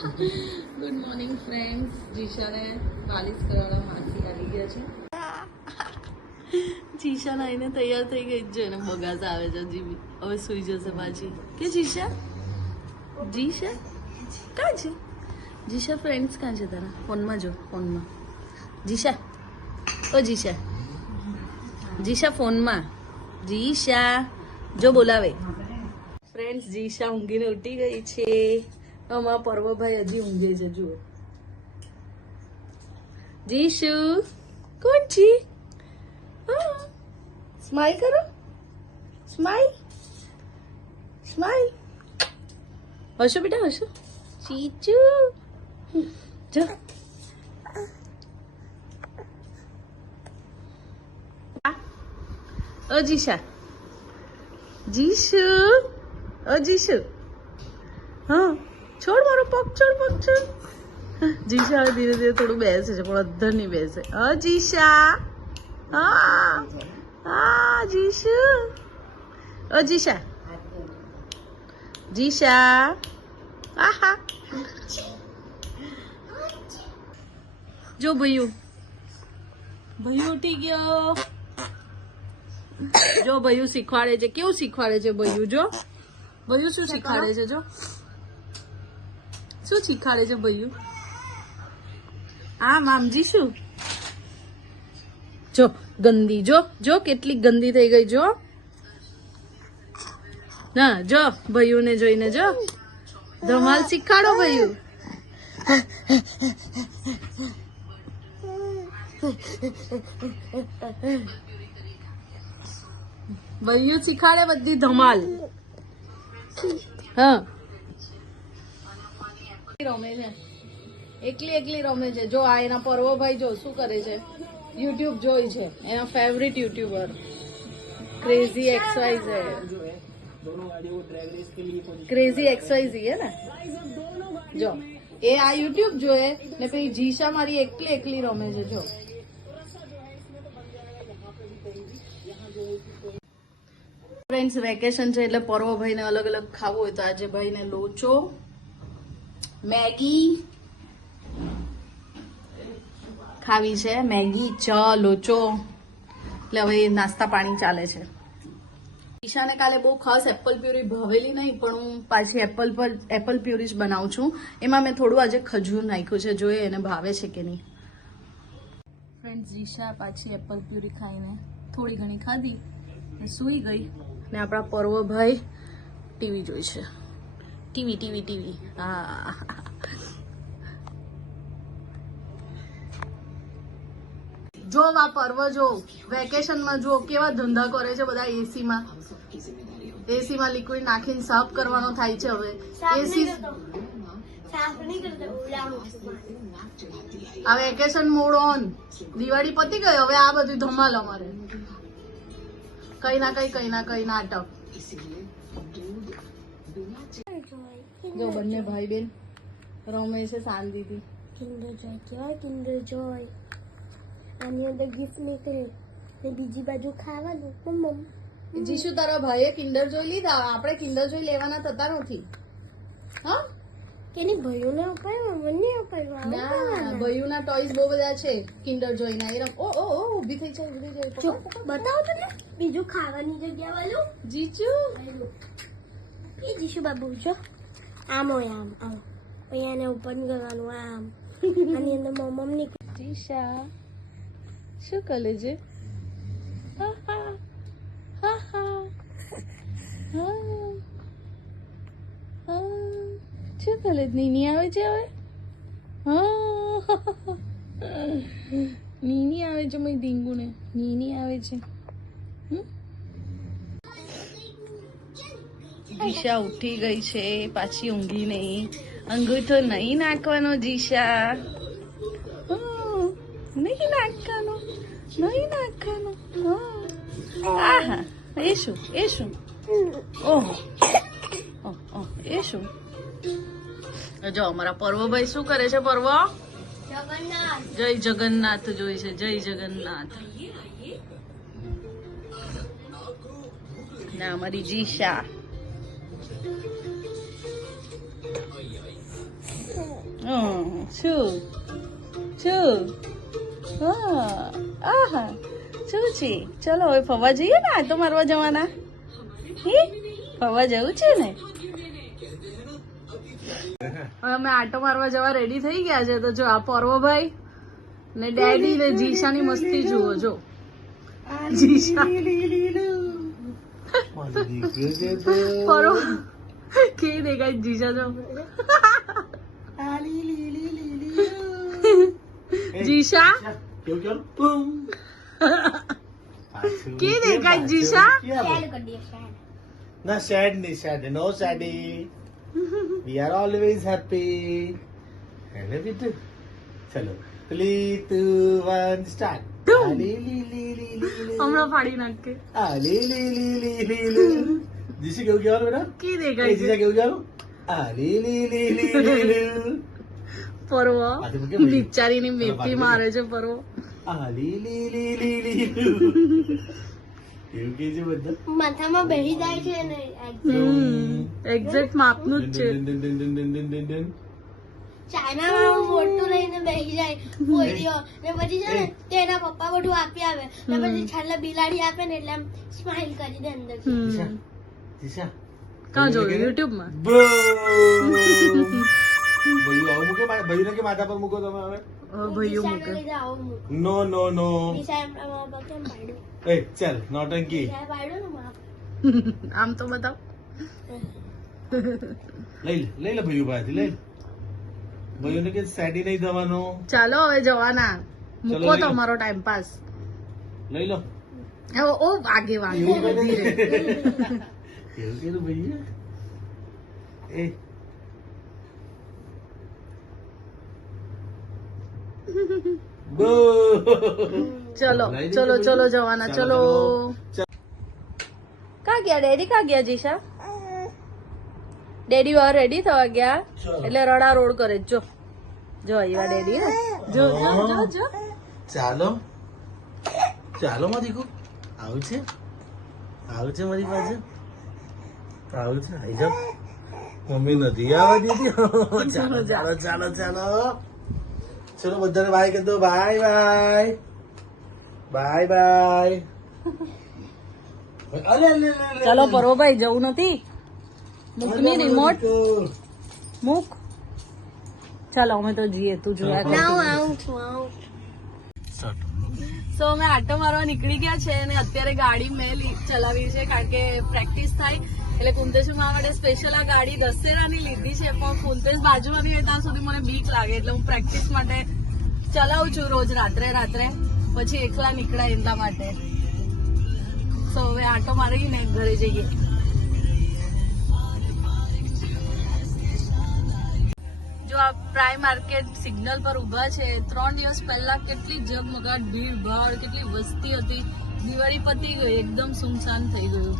Good morning friends. જીશાને polish કરવાના માસી આવી ગયા છે. જીશા નાઈને તૈયાર થઈ ગઈ છે ને બગાસ આવે છે જીવી. હવે સુઈ જશે પાછી. કે જીશા જીશા કાં છે? જીશા ફ્રેન્ડ્સ કાં છે તારા? ફોનમાં જો, ફોનમાં. જીશા ઓ જીશા, જીશા ફોનમાં. જીશા જો બોલાવે. ફ્રેન્ડ્સ જીશા ઊંઘીને ઉઠી ગઈ છે. અમારા પર્વભાઈ હજી ઊંઘે છે. જુઓ જીશુ કોણ છે? સ્માઈલ કરો, સ્માઈલ સ્માઈલ. હશો બેટા હશો. ચીચુ જો ઓ જીશા, જીશુ ઓ જીશુ. હા છોડ મારો પગ, છોડ પગ છોડ. જીશા હવે ધીરે ધીરે થોડું બેસે છે પણ અધર નહીં બેસે. જીશા હા હા જીશુ ઓ જીશા, જીશા આહા. જો ભૈયું, ભૈયું ઉઠી ગયો. જો ભૈયું શીખવાડે છે. કેવું શીખવાડે છે ભૈયું? જો ભૈયું શું શીખવાડે છે? જો શું શીખવાડે છે ભૈયું? આ મામજી શું? જો ગંદી, જો જો કેટલી ગંદી થઈ ગઈ. જો ના જો ભૈયું ને જોઈને જો ધમાલ શીખાડો ભૈયું. ભૈયું શીખાડે બધી ધમાલ. હા રમે છે, એકલી એકલી રમે છે. જો આ એના પર્વભાઈ જો શું કરે છે? યુટ્યુબ જોઈ છે. એના favourite YouTuber crazy XYZ. Crazy XYZ હે ને? જો એ આ યુટ્યુબ જોએ ને પછી જીશા મારી એકલી એકલી રમે છે. જો ફ્રેન્ડ્સ વેકેશન છે એટલે પર્વભાઈને અલગ અલગ ખાવું હોય તો આજે ભાઈને લોચો, મેગી ખાવી છે. મેગી, ચા, લોચો. એટલે હવે નાસ્તા પાણી ચાલે છે. ઈશાને કાલે બહુ ખાસ એપલ પ્યુરી ભાવેલી નહીં પણ હું પાછી એપલ પ્યુરી જ બનાવું છું. એમાં મેં થોડું આજે ખજૂર નાખ્યું છે. જોઈએ એને ભાવે છે કે નહીં. ફ્રેન્ડ્સ ઈશા પાછી એપલ પ્યુરી ખાઈને થોડી ઘણી ખાધી સૂઈ ગઈ ને આપણા પર્વભાઈ ટીવી જોઈ છે. TV TV TV. હા જો આ પર્વ જો વેકેશનમાં જો કેવા ધંધા કરે છે બધા. એસીમાં લિક્વિડ નાખીને સાફ કરવાનો થાય છે. હવે એસી આ વેકેશન મોડ ઓન. દિવાળી પતી ગઈ, હવે આ બધું ધમાલ અમારે. કઈ ના કઈ નાટક. જો બંને ભાઈ બેન રમે છે શાંતિથી. કિન્ડર જોય કેવાય? કિન્ડર જોય. આની અંદર ગિફ્ટ નીકળે ને બીજી બાજુ ખાવાનું. મમ્મ જીશુ તારા ભાઈએ કિન્ડર જોઈ લીધા. આપણે કિન્ડર જોઈ લેવાના થતા નથી. હા કેની ભાઈઓને અપાયો, મને અપાયો. ના ભયુના ટોયસ બહુ બધા છે કિન્ડર જોઈના. એ ઓ ઓ ઊભી થઈ જાય, ઊભી થઈ જો જાય. બતાવો તમે બીજું ખાવાની જગ્યા વાળું. જીજુ એ જીશુ બાબુ જો આમ હોય, આમ આમ અહીંયાને ઓપન કરવાનું. આમ આની અંદર મમ્મ ની. જીશા શું કરે છે? હા હા હા હા હા. શું કરે? નીની આવે છે હવે. હા નીની આવે છે. મેં ડીંગુને નીની આવે છે. જીશા ઉઠી ગઈ છે પાછી ઊંઘી નહીં. અંગૂઠો નહીં નાખવાનો જીશા. નહીં નાખવાનો, નહીં નાખવાનો. આહા એ શું? એ શું? ઓહો ઓહ એ શું? જો અમારા પર્વભાઈ શું કરે છે? પર્વ જય જગન્નાથ જોઈ છે. જય જગન્નાથ. ને અમારી જીશા છું આહા શું છે? ચલો હવે ફરવા જઈએ ને, આટો મારવા જવાના. ફરવા જવું છે ને? હવે અમે આટો મારવા જવા રેડી થઈ ગયા છે. તો જો આ પર્વભાઈ ને ડેડી ને જીશાની મસ્તી જુઓ. જો જીશા પર્વ કે દેખાય જીશા. જો જીશા કે દેખાય જીશા. ના sad નહીં, sad no saddy. We are always happy. હેને બેટુ? ચલો 3, 2, 1 સ્ટાર્ટ. હમણાં ફાડી નાખે. જીસી કેવું કહેવાનું બેટા? કે દેખાય જીસા કેવું કહેવાનું? પર્વ બિચારીની મેપી મારે છે. પર્વ એવું કે છે બધા. માથામાં બેસી જાય છે ને એક્ઝેક્ટ માપનું જ છે. ચાઇનામાં મોટું લઈને બેસી જાય પોઈડીઓ ને પછી છે ને તેના પપ્પા બધું આપી આવે ને પછી છેલ્લે બિલાડી આપે ને એટલે સ્માઈલ કરી દે અંદર. જીસા કાં જોયું? યુટ્યુબ માં. ભયું આવું મૂકે, ભયું કે માથા પર મૂકો તમે હવે. ભાઈઓ મૂકે. નો નો નો. દિશા એમ કેમ પાડ્યું? એ ચાલ નોટંકી. દિશા પાડ્યું ને માપ. આમ તો બતાવ. લઈ લે ભયું ભાઈથી લઈ લે. ભયું ને કે સેડી નહીં થવાનો. ચાલો હવે જવાના. મૂકો તમારો ટાઈમ પાસ. લઈ લો. ઓ વાગે વાગે. કેવું કીધું ભૈયા? એ ચલો ચલો ચલો જવાના. ચલો કા ગયા ડેડી? કા ગયા જીશા? ડેડી વાર રેડી થવા ગયા એટલે રડા રોડ કરે. જો જો આવ્યા ડેડી. જો જો જો જો. ચાલો ચાલો માં દીકુ. આવું છે મારી પાસે. આવું છે. આઈ જાવ. મમ્મી નથી આવવા દીધી. ચાલો ચાલો ચાલો ચાલો ચલો બધાને બાય કરી દો. Bye bye bye bye. ચાલો પરોભાઈ જવું નથી. મૂકની રિમોટ મૂક. ચાલો અમે તો જઈએ. તું જોયા કર. ના હું આવું છું સો અમે આટો મારવા નીકળી ગયા છે અને અત્યારે ગાડી મેં ચલાવી છે કારણ કે પ્રેક્ટિસ થાય એટલે કુંતેશ મારા માટે સ્પેશિયલ આ ગાડી દશેરાની લીધી છે. પણ કુંતેશ બાજુમાં નહીં હોય ત્યાં સુધી મને બીક લાગે એટલે હું પ્રેક્ટિસ માટે ચલાવું છું રોજ રાત્રે પછી એકલા નીકળાય એટલા માટે. સો હવે આટો મારીને ઘરે જઈએ. જો આ પ્રાઇમ માર્કેટ સિગ્નલ પર ઉભા છે. 3 દિવસ પહેલા કેટલી ઝગમગાટ, ભીડ ભાડ, કેટલી વસ્તી હતી. દિવાળી પતી ગઈ, એકદમ સુનસાન થઈ ગયું.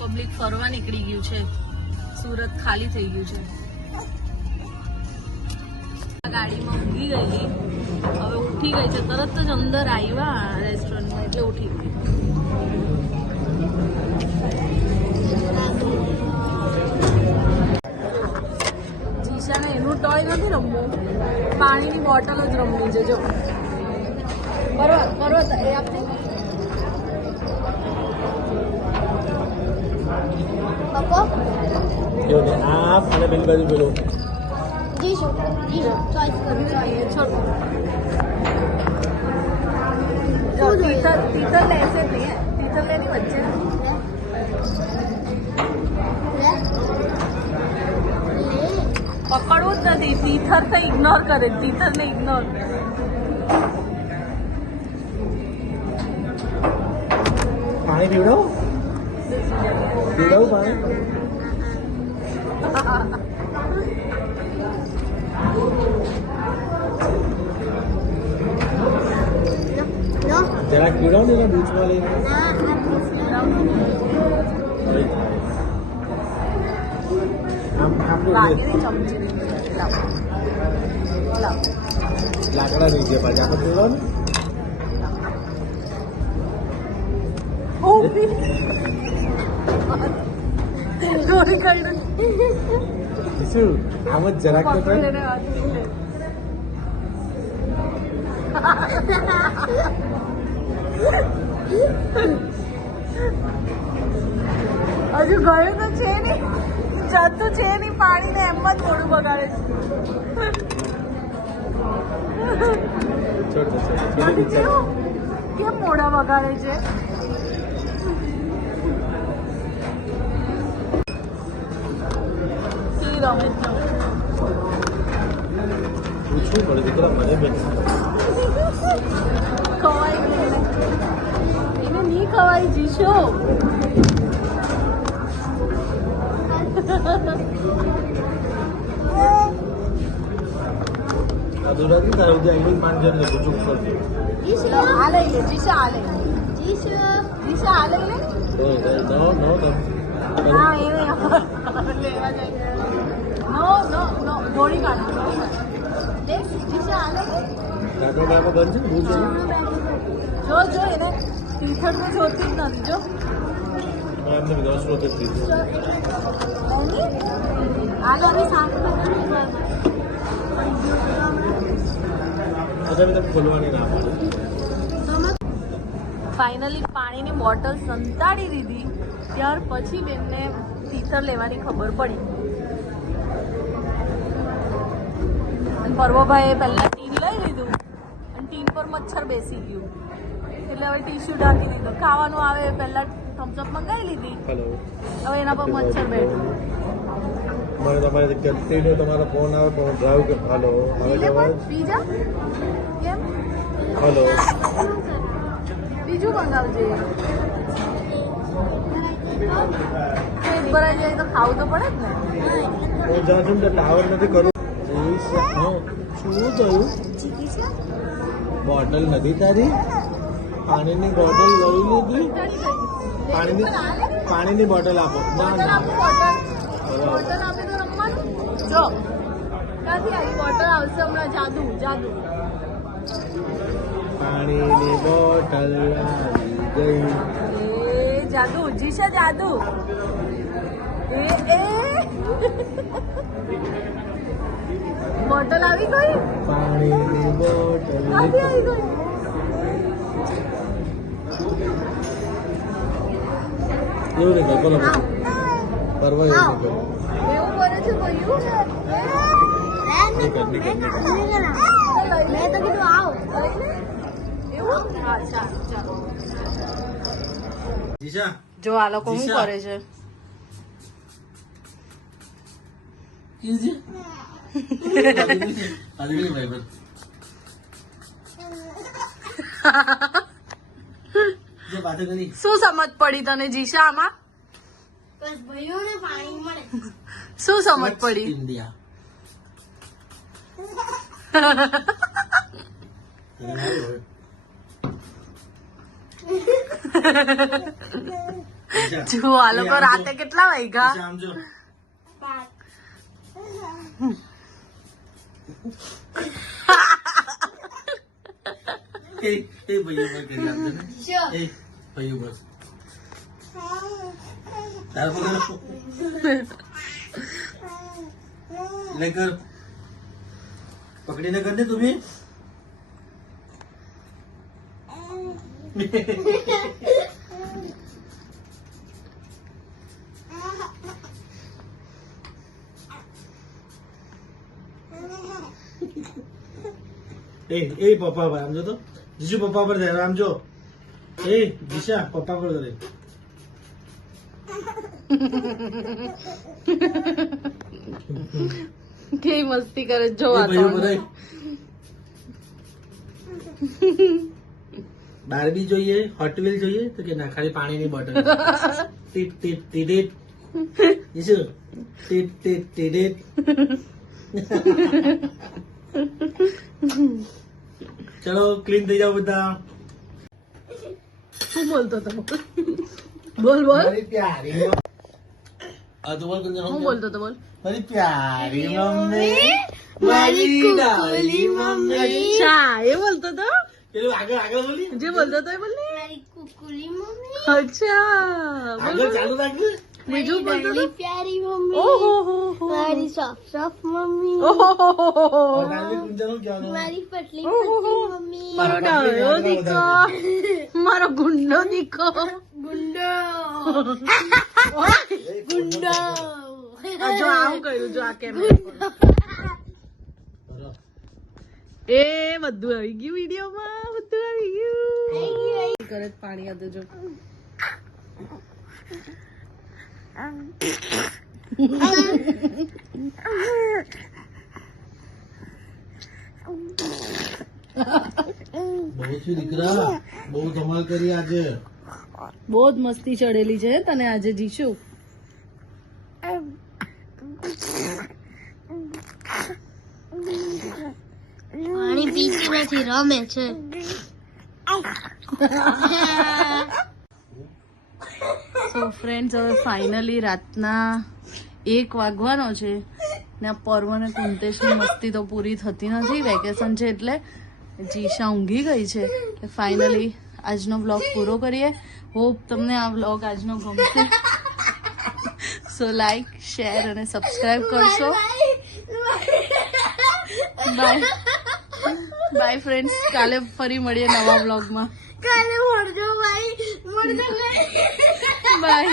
પબ્લિક ફરવા નીકળી ગયું છે. સુરત ખાલી થઈ ગયું છે. ગાડીમાં ઊંઘી ગયેલી, હવે ઉઠી ગઈ છે. તરત જ અંદર આવ્યા રેસ્ટોરન્ટમાં એટલે ઉઠી ગઈ. જીશાને એનું ટોય નથી રમવું, પાણીની બોટલ જ રમવી છે. જો પર્વત એ આપતી પપ્પો આ અને પેલી બાજુ પેલો જીશો ચોઈસ કરું. છોડ. જો તીતર લેશે જ નહીં. તીતર લેની વચ્ચે પકડવું જ નથી. તીથર તો ઇગ્નોર કરે. તીથર ને ઇગ્નોર. પાણી પીવડાવો પાણી. જરાક પીવડાવો ને દૂધમાં લઈને. બાજરી ચમચી લાવ. લાકડા થઈ ગયા પાછા આપણે પીવડાવો. ગોળી કાઢી. જીસુ આમ જ જરાક તો કર. હજુ ગયું તો છે નહીં, જતું છે નહીં, પાણીને એમ જ મોડું બગાડે છે. છોડ દે, છોડ દે. હજુ કેવું? કેમ મોઢા બગાડે છે? કેવી રમે છે? પૂછવું પડે દીકરા મને બેન. ખવાય નહીં એને નહીં ખવાય જીશો. આ દુરાથી તારે ઉદ્યા આઈડી માંડ જઈને પૂછવું પડશે. આ લઈ લે જીશા, આ લઈ લે જીશા, આ લઈ લે. નો નો નો હા એ લેવા જાય. નો નો નો ગોળી કાઢો. લે જીશા, આ લઈ લે. કાકા બાબા બંધ છે ભૂલ છે. જો જો એને ટીશર્ટ તો જોતી જ નથી. જો એમને બધા સ્રોત જ દીધું. આ લોની સાફ અત્યારે તમે ખોલવાની ના પાડો. ફાઇનલી પાણીની બોટલ સંતાડી દીધી, ત્યાર પછી બેનને ટીચર લેવાની ખબર પડી. અને પર્વભાઈએ પહેલા ટીન લઈ લીધું અને ટીન પર મચ્છર બેસી ગયું એટલે હવે ટીશ્યુ ઢાંકી દીધું. ખાવાનું આવે પહેલા થમ્સઅપ મંગાવી લીધી, હેલો હવે એના પર મચ્છર બેઠું. મને તમારે કન્ટિન્યુ તમારો ફોન આવે પણ હું ડ્રાઈવ કે હાલો હવે જવાજ પીઝા કેમ હાલો બીજું મંગાવજે. પેટ ભરાઈ જાય તો ખાવું તો પડે જ ને. હું જ્યાં છું ત્યાં ટાવર નથી કરું. શું થયું? બોટલ નથી તારી? પાણીની બોટલ લઈ લીધી? પાણીની બોટલ આપો. ના ના બોટલ આપે તો રમવાનું. જો ક્યાંથી આવી બોટલ આવશે હમણાં? જાદુ જાદુ. પાણીની બોટલ આવી ગઈ. એ જાદુ જીશા જાદુ. એ બોટલ આવી ગઈ. પાણીની બોટલ ક્યાંથી આવી ગઈ? એવું નહીં કર બોલો પરવા એવું નહીં કર. એવું કરે છે ભયું. નહીં કર નહીં કર નહીં કર. મેં તો કીધું આવ. એવું? હા ચાલો ચાલો. જીશા જો આ લોકો શું કરે છે? શું સમજ પડી તને જીશા આમાં? બસ ભાઈઓને પાણી મળે. શું સમજ પડી? ઇન્ડિયા જો આ લોકો રાતે કેટલા વાગ્યા? સમજો એ ભાઈઓ પર કરી આપજો ને. એ ભાઈઓ બસ તારા પકડ લે કર પકડીને કર દે તું બી. એ પપ્પા પર આમ જો તો જીશુ પપ્પા પર ધ્યાન આમ જો. એ જીશા પપ્પા પર ધરે. કેવી મસ્તી કરે જો એ આ ભાઈઓ તો. બધાય બારબી જોઈએ હોટ વ્હીલ જોઈએ તો કે ના ખાલી પાણીની બોટલ. ટીટ ટીટ ટીટ જીશુ ટીટ ટીટ ટીટ. ચલો ક્લીન થઈ જાઓ બધા. શું બોલતો હતો? બોલ બોલ. મારી પ્યારી આ તો બોલ શું બોલતો હતો? બોલ. મારી પ્યારી મમ્મી મારી ડાલી મમ્મી. અચ્છા એ બોલતો હતો. પેલું આગળ આગળ બોલી જે બોલતો હતો એ બોલ ને. મારી કુકુલી મમ્મી. અચ્છા બોલ આગળ ચાલુ રાખજે. બીજું મારી બધું નાની પ્યારી મમ્મી ઓહો મારી સોફ્ટ મમ્મી નાની કુંજાનું કહેવાનું. મારી પતલી પતલી મમ્મી મારો ડાયો દીકો મારો ગુંડો દીકો ગુંડો એ, ગુંડો આ જો આવું કર્યું જો આ કેમ બરાબર. એ બધું આવી ગયું વિડીયોમાં બધું આવી ગયું કરે છે પાણી આ તો જો બહુ છું દીકરા, બહુ ધમાલ કરી આજે. બહુ જ મસ્તી ચડેલી છે તને આજે જીશુ પાણી પીતી નથી રમે છે સો ફ્રેન્ડ્સ હવે ફાઇનલી રાતના 1 વાગવાનો છે ને આ પર્વ ને કુંતેશની મસ્તી તો પૂરી થતી નથી વેકેશન છે એટલે જીશા ઊંઘી ગઈ છે કે ફાઇનલી આજનો બ્લોગ પૂરો કરીએ હોપ તમને આ બ્લોગ આજનો ગમશે સો લાઈક શેર અને સબસ્ક્રાઇબ કરશો બાય બાય ફ્રેન્ડ્સ કાલે ફરી મળીએ નવા બ્લોગમાં કાલે મળજો ભાઈ મળજો બાય